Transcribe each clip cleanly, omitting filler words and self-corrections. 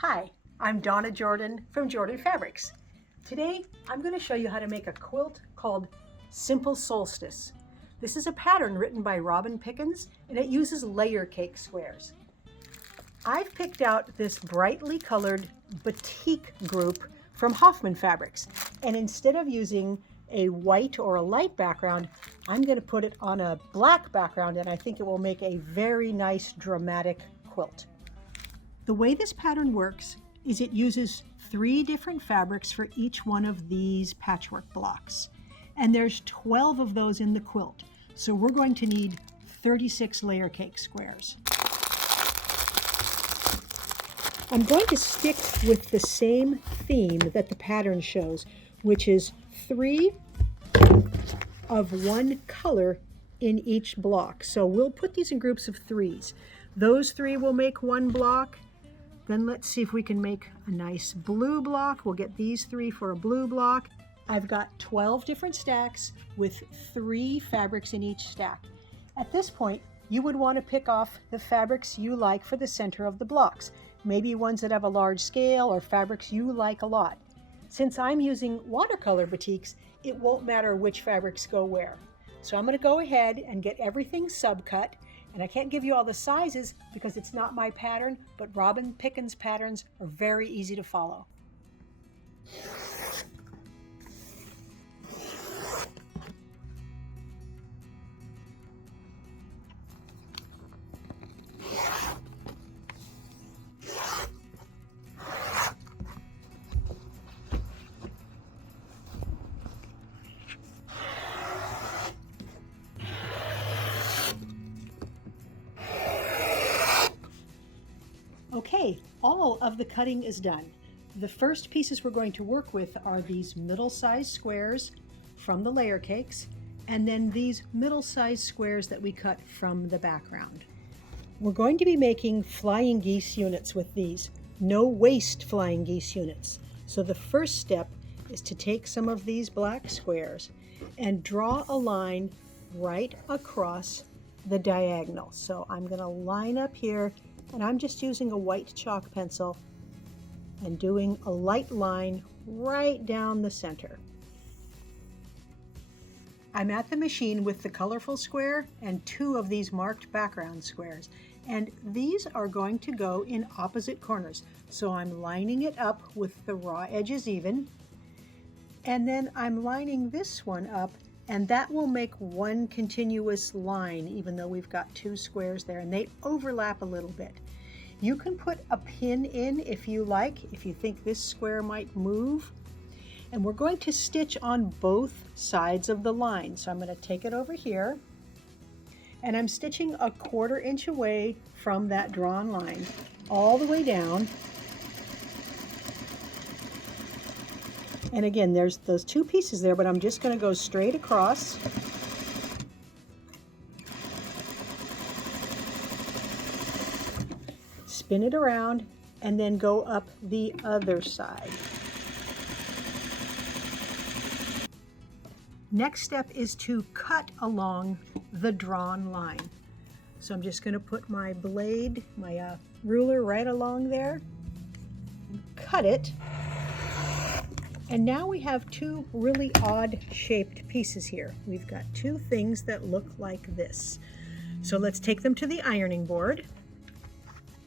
Hi, I'm Donna Jordan from Jordan Fabrics. Today I'm going to show you how to make a quilt called Simple Solstice. This is a pattern written by Robin Pickens and it uses layer cake squares. I've picked out this brightly colored batik group from Hoffman Fabrics, and instead of using a white or a light background, I'm going to put it on a black background, and I think it will make a very nice dramatic quilt. The way this pattern works is it uses 3 different fabrics for each one of these patchwork blocks. And there's 12 of those in the quilt. So we're going to need 36 layer cake squares. I'm going to stick with the same theme that the pattern shows, which is 3 of one color in each block. So we'll put these in groups of 3s. Those 3 will make one block. Then let's see if we can make a nice blue block. We'll get these 3 for a blue block. I've got 12 different stacks with 3 fabrics in each stack. At this point, you would want to pick off the fabrics you like for the center of the blocks. Maybe ones that have a large scale or fabrics you like a lot. Since I'm using watercolor batiks, it won't matter which fabrics go where. So I'm going to go ahead and get everything subcut. And I can't give you all the sizes because it's not my pattern, but Robin Pickens patterns are very easy to follow. Okay, all of the cutting is done. The first pieces we're going to work with are these middle-sized squares from the layer cakes, and then these middle-sized squares that we cut from the background. We're going to be making flying geese units with these, no waste flying geese units. So the first step is to take some of these black squares and draw a line right across the diagonal. So I'm going to line up here, and I'm just using a white chalk pencil and doing a light line right down the center. I'm at the machine with the colorful square and 2 of these marked background squares, and these are going to go in opposite corners. So I'm lining it up with the raw edges even, and then I'm lining this one up, and that will make one continuous line, even though we've got 2 squares there, and they overlap a little bit. You can put a pin in if you like, if you think this square might move. And we're going to stitch on both sides of the line. So I'm going to take it over here, and I'm stitching a 1/4 inch away from that drawn line, all the way down. And again, there's those 2 pieces there, but I'm just going to go straight across. Spin it around and then go up the other side. Next step is to cut along the drawn line. So I'm just going to put my blade, my ruler right along there, and cut it. And now we have 2 really odd shaped pieces here. We've got 2 things that look like this. So let's take them to the ironing board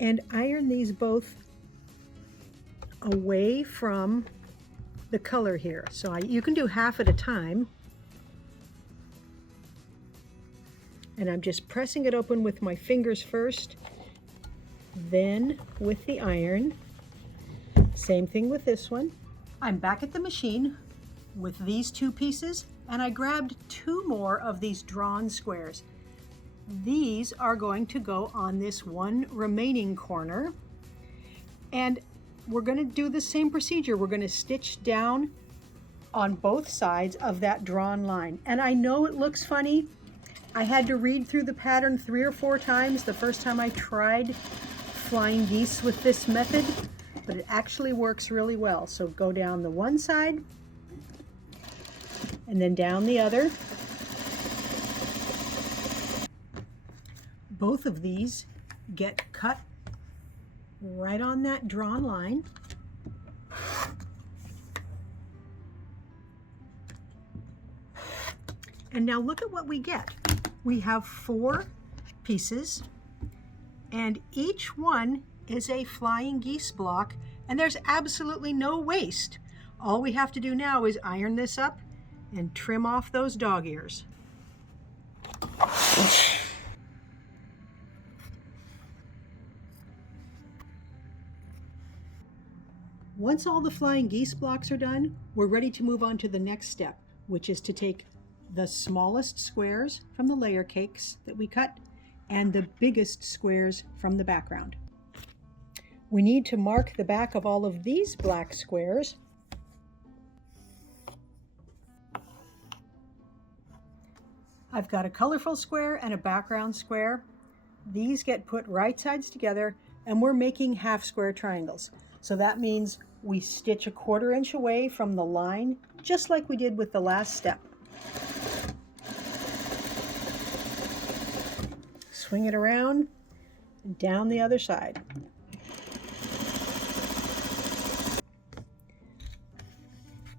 and iron these both away from the color here. So you can do half at a time. And I'm just pressing it open with my fingers first, then with the iron. Same thing with this one. I'm back at the machine with these 2 pieces, and I grabbed 2 more of these drawn squares. These are going to go on this one remaining corner, and we're going to do the same procedure. We're going to stitch down on both sides of that drawn line. And I know it looks funny. I had to read through the pattern 3 or 4 times the first time I tried flying geese with this method, but it actually works really well. So go down the one side and then down the other. Both of these get cut right on that drawn line. And now look at what we get. We have 4 pieces, and each one is a flying geese block, and there's absolutely no waste. All we have to do now is iron this up and trim off those dog ears. Once all the flying geese blocks are done, we're ready to move on to the next step, which is to take the smallest squares from the layer cakes that we cut and the biggest squares from the background. We need to mark the back of all of these black squares. I've got a colorful square and a background square. These get put right sides together, and we're making half square triangles. So that means we stitch a 1/4 inch away from the line, just like we did with the last step. Swing it around and down the other side.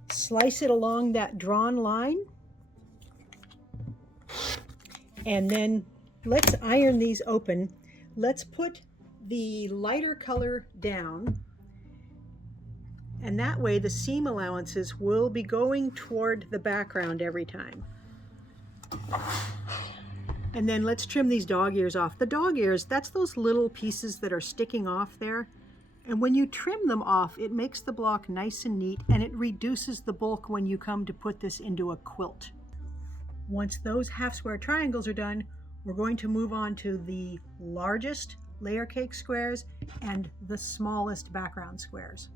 Slice it along that drawn line. And then let's iron these open. Let's put the lighter color down, and that way the seam allowances will be going toward the background every time. And then let's trim these dog ears off. The dog ears, that's those little pieces that are sticking off there. And when you trim them off, it makes the block nice and neat, and it reduces the bulk when you come to put this into a quilt. Once those half square triangles are done, we're going to move on to the largest layer cake squares and the smallest background squares.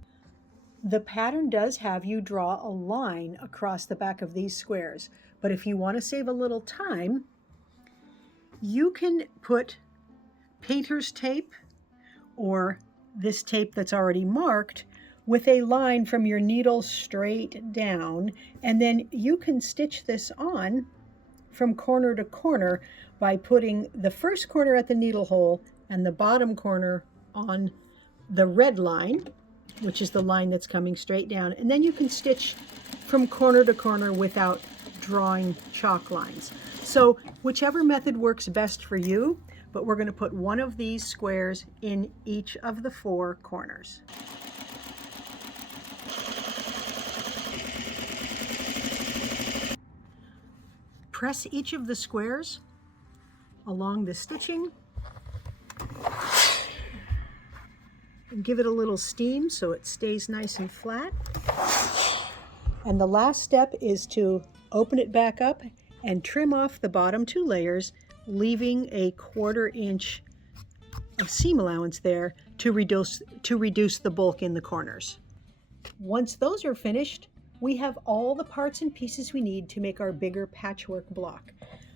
The pattern does have you draw a line across the back of these squares, but if you want to save a little time, you can put painter's tape or this tape that's already marked with a line from your needle straight down, and then you can stitch this on from corner to corner by putting the first corner at the needle hole and the bottom corner on the red line, which is the line that's coming straight down, and then you can stitch from corner to corner without drawing chalk lines. So whichever method works best for you, but we're going to put one of these squares in each of the 4 corners. Press each of the squares along the stitching and give it a little steam so it stays nice and flat. And the last step is to open it back up and trim off the bottom 2 layers, leaving a 1/4 inch of seam allowance there to reduce the bulk in the corners. Once those are finished, we have all the parts and pieces we need to make our bigger patchwork block.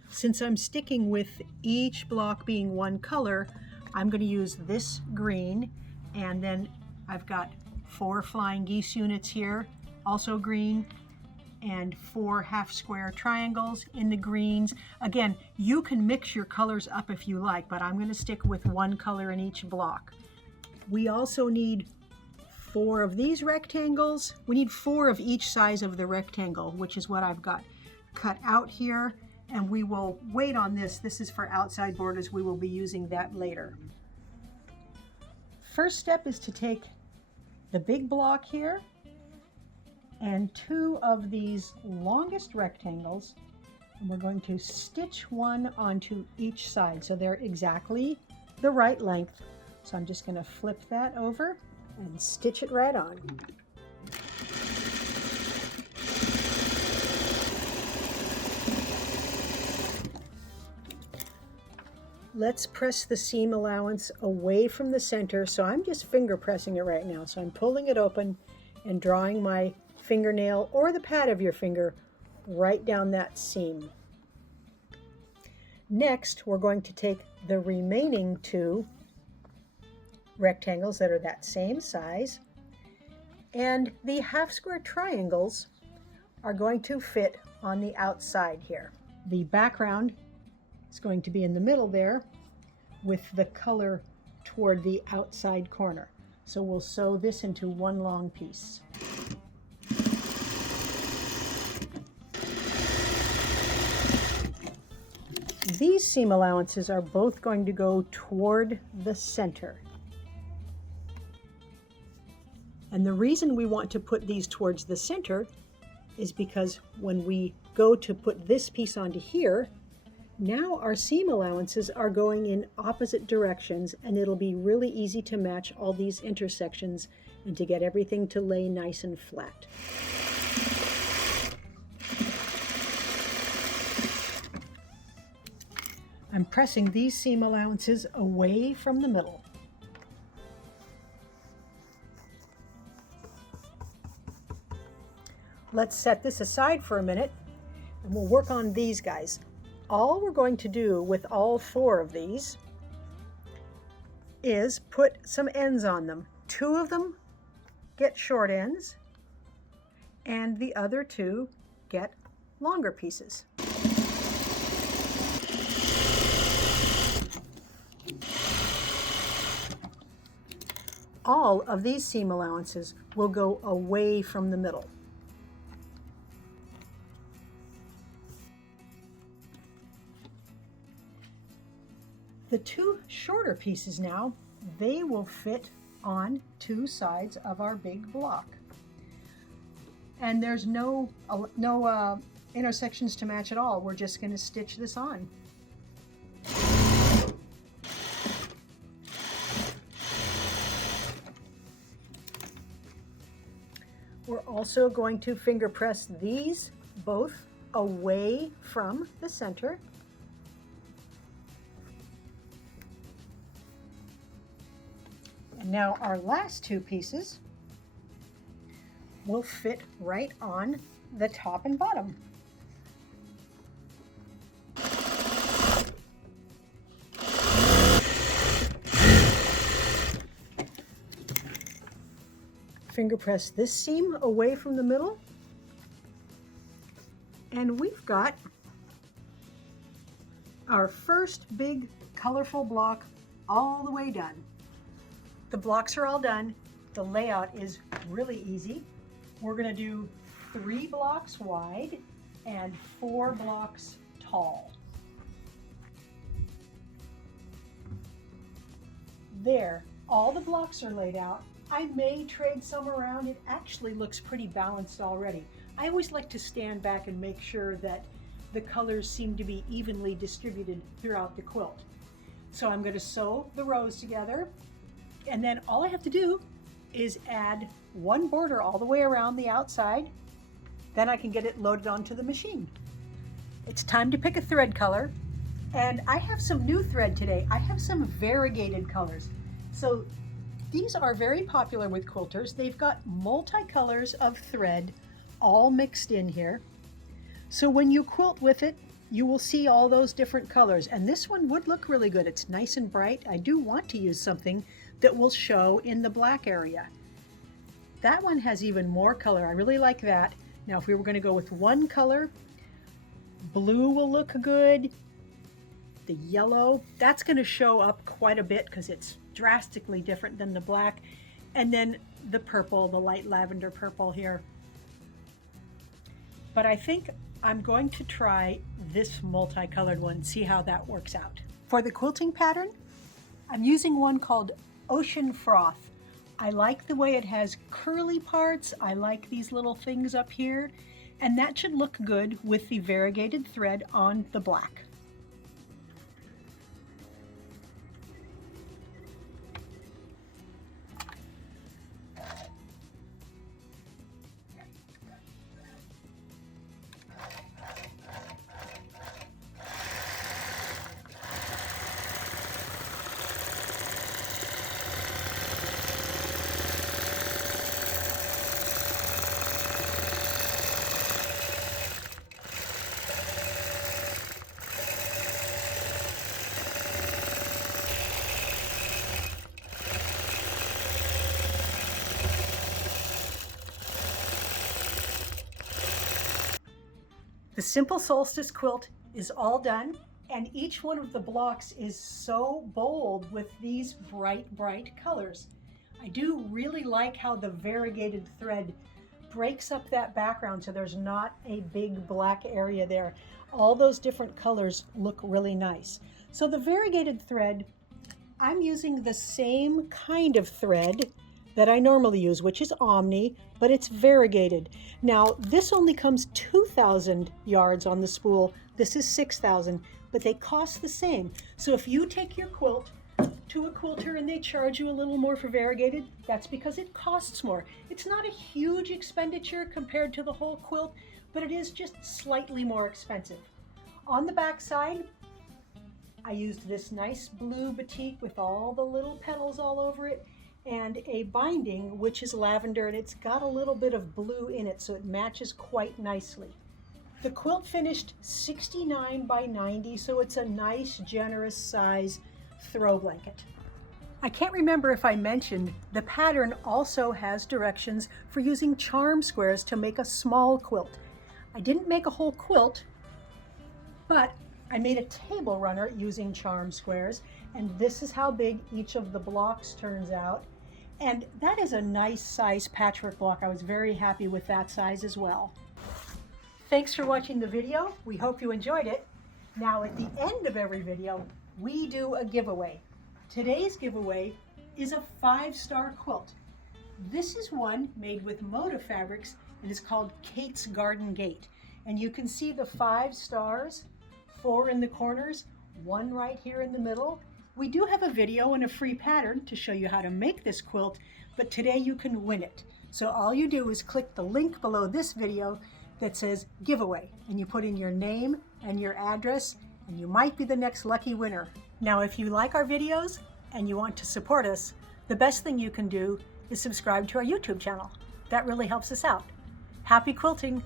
Since I'm sticking with each block being one color, I'm going to use this green, and then I've got 4 flying geese units here, also green, and 4 half square triangles in the greens. Again, you can mix your colors up if you like, but I'm going to stick with one color in each block. We also need 4 of these rectangles. We need 4 of each size of the rectangle, which is what I've got cut out here, and we will wait on this. This is for outside borders. We will be using that later. First step is to take the big block here and 2 of these longest rectangles, and we're going to stitch one onto each side so they're exactly the right length. So I'm just going to flip that over and stitch it right on. Let's press the seam allowance away from the center. So I'm just finger pressing it right now. So I'm pulling it open and drawing my fingernail or the pad of your finger right down that seam. Next, we're going to take the remaining 2 rectangles that are that same size, and the half square triangles are going to fit on the outside here. The background is going to be in the middle there with the color toward the outside corner. So we'll sew this into one long piece. These seam allowances are both going to go toward the center. And the reason we want to put these towards the center is because when we go to put this piece onto here, now our seam allowances are going in opposite directions, and it'll be really easy to match all these intersections and to get everything to lay nice and flat. I'm pressing these seam allowances away from the middle. Let's set this aside for a minute and we'll work on these guys. All we're going to do with all 4 of these is put some ends on them. 2 of them get short ends and the other 2 get longer pieces. All of these seam allowances will go away from the middle. The 2 shorter pieces now, they will fit on 2 sides of our big block. And there's no intersections to match at all. We're just going to stitch this on. We're also going to finger press these both away from the center. And now our last 2 pieces will fit right on the top and bottom. Finger press this seam away from the middle, and we've got our first big colorful block all the way done. The blocks are all done. The layout is really easy. We're going to do 3 blocks wide and 4 blocks tall. There, all the blocks are laid out. I may trade some around. It actually looks pretty balanced already. I always like to stand back and make sure that the colors seem to be evenly distributed throughout the quilt. So I'm going to sew the rows together, and then all I have to do is add 1 border all the way around the outside. Then I can get it loaded onto the machine. It's time to pick a thread color, and I have some new thread today. I have some variegated colors. So these are very popular with quilters. They've got multicolors of thread all mixed in here. So when you quilt with it, you will see all those different colors. And this one would look really good. It's nice and bright. I do want to use something that will show in the black area. That one has even more color. I really like that. Now, if we were going to go with one color, blue will look good. The yellow, that's going to show up quite a bit because it's drastically different than the black. And then the purple, the light lavender purple here. But I think I'm going to try this multicolored one, see how that works out. For the quilting pattern, I'm using one called Ocean Froth. I like the way it has curly parts. I like these little things up here, and that should look good with the variegated thread on the black. The simple solstice quilt is all done. And each one of the blocks is so bold with these bright, bright colors. I do really like how the variegated thread breaks up that background so there's not a big black area there. All those different colors look really nice. So the variegated thread, I'm using the same kind of thread that I normally use, which is Omni, but it's variegated. Now, this only comes 2,000 yards on the spool. This is 6,000, but they cost the same. So if you take your quilt to a quilter and they charge you a little more for variegated, that's because it costs more. It's not a huge expenditure compared to the whole quilt, but it is just slightly more expensive. On the back side, I used this nice blue batik with all the little petals all over it, and a binding which is lavender, and it's got a little bit of blue in it, so it matches quite nicely. The quilt finished 69 by 90, so it's a nice generous size throw blanket. I can't remember if I mentioned the pattern also has directions for using charm squares to make a small quilt. I didn't make a whole quilt, but I made a table runner using charm squares, and this is how big each of the blocks turns out. And that is a nice size patchwork block. I was very happy with that size as well. Thanks for watching the video. We hope you enjoyed it. Now at the end of every video, we do a giveaway. Today's giveaway is a 5-star quilt. This is one made with Moda fabrics. It is called Kate's Garden Gate. And you can see the 5 stars, 4 in the corners, 1 right here in the middle. We do have a video and a free pattern to show you how to make this quilt, but today you can win it. So all you do is click the link below this video that says giveaway, and you put in your name and your address, and you might be the next lucky winner. Now, if you like our videos and you want to support us, the best thing you can do is subscribe to our YouTube channel. That really helps us out. Happy quilting!